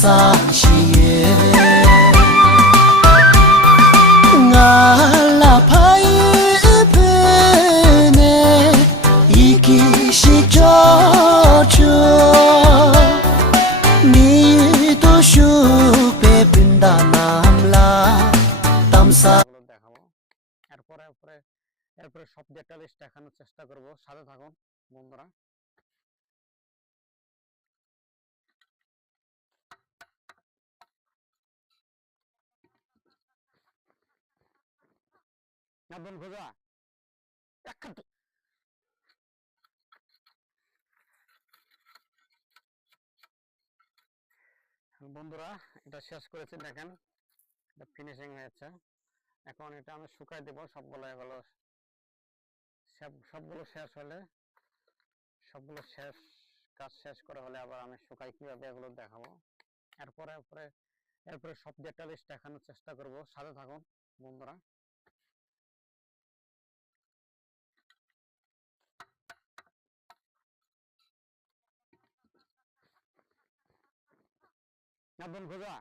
সাশিয়ে ngala phai phene iki shicho cho ni to shu pe binda namla tamsa দেখাবো এরপরে সব data list দেখানোর চেষ্টা করব, সাথে থাকুন বন্ধুরা। নাদন খোঁজা বন্ধুরা, এটা শেষ করেছি, দেখেন এটা ফিনিশিং হয়েছে। এখন এটা আমি শুকাই দেব সবগুলো। এগুলো সবগুলো শেষ হলে, সবগুলো শেষ কাজ শেষ করে হলে আবার আমি শুকাই কিভাবে এগুলো দেখাবো। এরপরে সব ডেটা লিস্ট দেখানোর চেষ্টা করব, সাথে থাকুন বন্ধুরা। নাদন খোঁজা